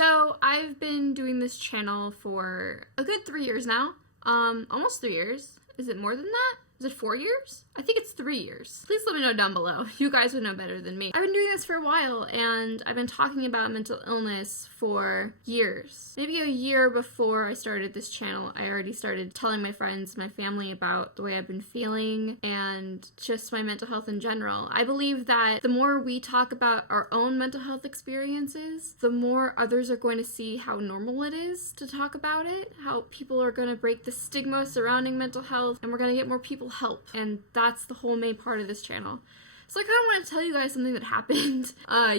So I've been doing this channel for a good 3 years now. Almost 3 years. Is it more than that? Is it 4 years? I think it's 3 years. Please let me know down below. You guys would know better than me. I've been doing this for a while, and I've been talking about mental illness for years. Maybe a year before I started this channel, I already started telling my friends, my family about the way I've been feeling and just my mental health in general. I believe that the more we talk about our own mental health experiences, the more others are going to see how normal it is to talk about it, how people are going to break the stigma surrounding mental health, and we're going to get more people help. And that's the whole main part of this channel. So I kind of want to tell you guys something that happened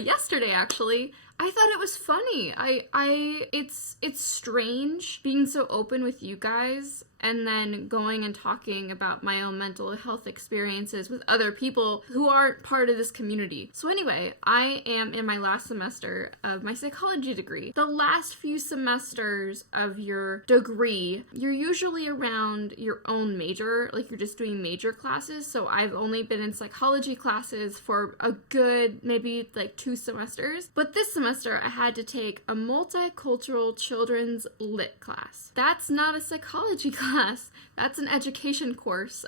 yesterday, actually. I thought it was funny. It's strange being so open with you guys and then going and talking about my own mental health experiences with other people who aren't part of this community. So anyway, I am in my last semester of my psychology degree. The last few semesters of your degree, you're usually around your own major, like you're just doing major classes. So I've only been in psychology classes for a good, maybe like 2 semesters. But this semester I had to take a multicultural children's lit class. That's not a psychology class. That's an education course,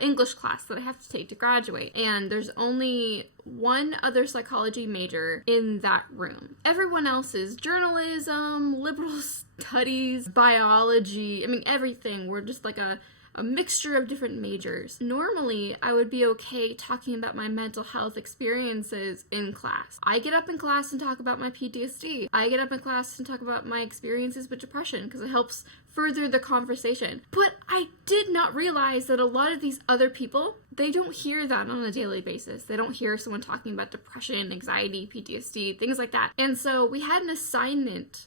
English class that I have to take to graduate. And there's only one other psychology major in that room. Everyone else is journalism, liberal studies, biology, everything. We're just like a mixture of different majors. Normally, I would be okay talking about my mental health experiences in class. I get up in class and talk about my PTSD. I get up in class and talk about my experiences with depression because it helps further the conversation. But I did not realize that a lot of these other people, they don't hear that on a daily basis. They don't hear someone talking about depression, anxiety, PTSD, things like that. And so we had an assignment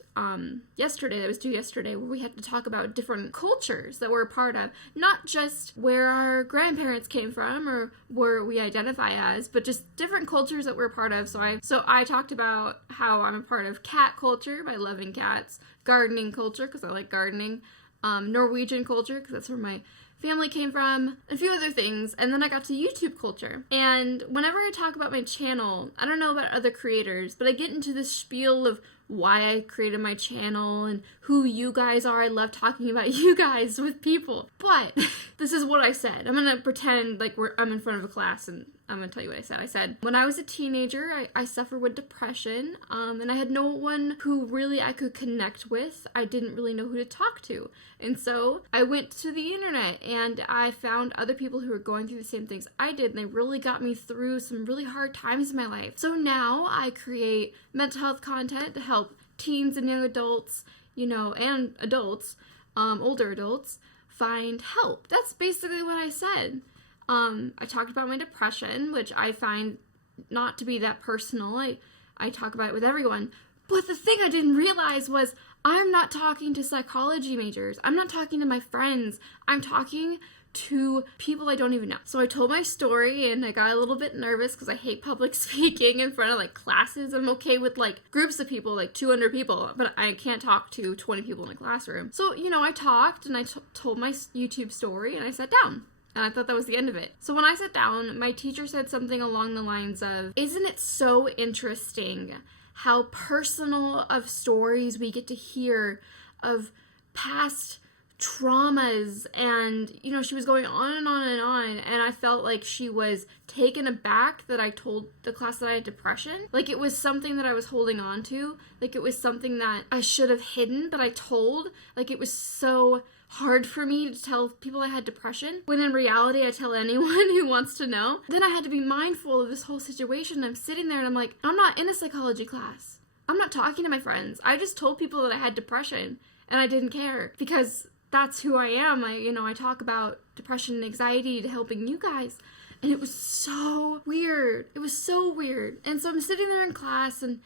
yesterday, that was due yesterday, where we had to talk about different cultures that we're a part of. Not just where our grandparents came from or where we identify as, but just different cultures that we're a part of. So I talked about how I'm a part of cat culture by loving cats, gardening culture because I like gardening, Norwegian culture because that's where my family came from, a few other things, and then I got to YouTube culture. And whenever I talk about my channel, I don't know about other creators, but I get into this spiel of why I created my channel and who you guys are. I love talking about you guys with people. But this is what I said. I'm gonna pretend like I'm in front of a class and I'm gonna tell you what I said. I said, when I was a teenager, I suffered with depression, and I had no one who really I could connect with. I didn't really know who to talk to. And so I went to the internet and I found other people who were going through the same things I did, and they really got me through some really hard times in my life. So now I create mental health content to help teens and young adults, and adults, older adults, find help. That's basically what I said. I talked about my depression, which I find not to be that personal. I talk about it with everyone. But the thing I didn't realize was I'm not talking to psychology majors. I'm not talking to my friends. I'm talking to people I don't even know. So I told my story and I got a little bit nervous because I hate public speaking in front of classes. I'm okay with groups of people, 200 people, but I can't talk to 20 people in a classroom. So, I talked and I told my YouTube story and I sat down. And I thought that was the end of it. So when I sat down, my teacher said something along the lines of, isn't it so interesting how personal of stories we get to hear of past traumas? And, she was going on and on and on. And I felt like she was taken aback that I told the class that I had depression. It was something that I was holding on to. It was something that I should have hidden, but I told. It was so hard for me to tell people I had depression, when in reality I tell anyone who wants to know. Then I had to be mindful of this whole situation. I'm sitting there and I'm like, I'm not in a psychology class. I'm not talking to my friends. I just told people that I had depression and I didn't care because that's who I am. I talk about depression and anxiety to helping you guys. And it was so weird. It was so weird. And so I'm sitting there in class and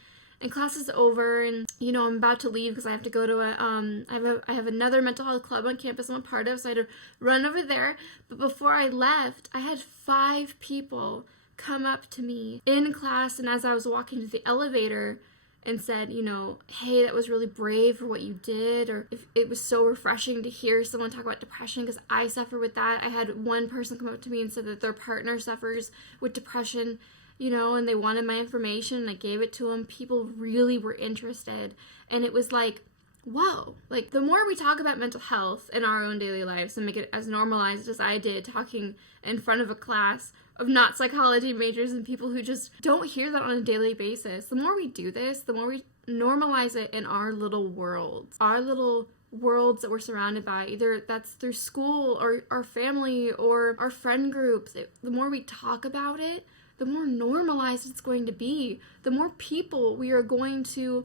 class is over and, I'm about to leave because I have to go to I have another mental health club on campus I'm a part of, so I had to run over there. But before I left, I had 5 people come up to me in class and as I was walking to the elevator and said, hey, that was really brave for what you did, or if it was so refreshing to hear someone talk about depression because I suffer with that. I had one person come up to me and said that their partner suffers with depression. you know, and they wanted my information, and I gave it to them. People really were interested, and it was like, whoa. Like, the more we talk about mental health in our own daily lives and make it as normalized as I did, talking in front of a class of not psychology majors and people who just don't hear that on a daily basis, the more we do this, the more we normalize it in our little worlds that we're surrounded by, either that's through school or our family or our friend groups. The more we talk about it, the more normalized it's going to be, the more people we're going to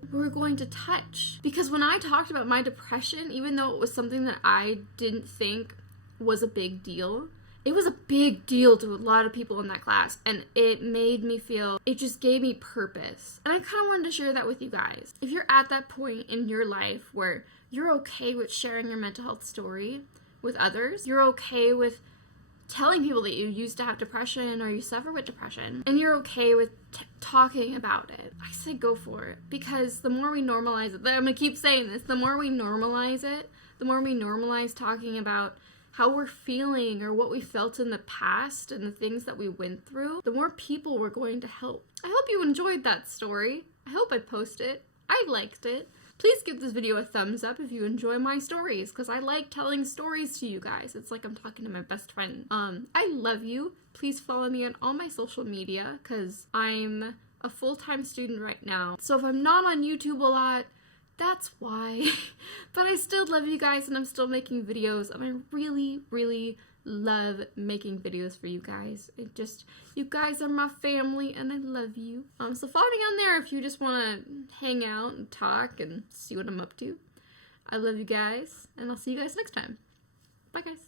touch. Because when I talked about my depression, even though it was something that I didn't think was a big deal, it was a big deal to a lot of people in that class, and it made me feel, it just gave me purpose. And I kind of wanted to share that with you guys. If you're at that point in your life where you're okay with sharing your mental health story with others, you're okay with telling people that you used to have depression or you suffer with depression, and you're okay with talking about it, I say go for it. Because the more we normalize it, I'm going to keep saying this, the more we normalize it, the more we normalize talking about how we're feeling or what we felt in the past and the things that we went through, the more people we're going to help. I hope you enjoyed that story. I hope I posted it. I liked it. Please give this video a thumbs up if you enjoy my stories, because I like telling stories to you guys. It's like I'm talking to my best friend. I love you. Please follow me on all my social media, because I'm a full-time student right now. So if I'm not on YouTube a lot, that's why. But I still love you guys, and I'm still making videos, and I really, really love making videos for you guys. You guys are my family, and I love you. So follow me on there if you just want to hang out and talk and see what I'm up to. I love you guys, and I'll see you guys next time. Bye, guys.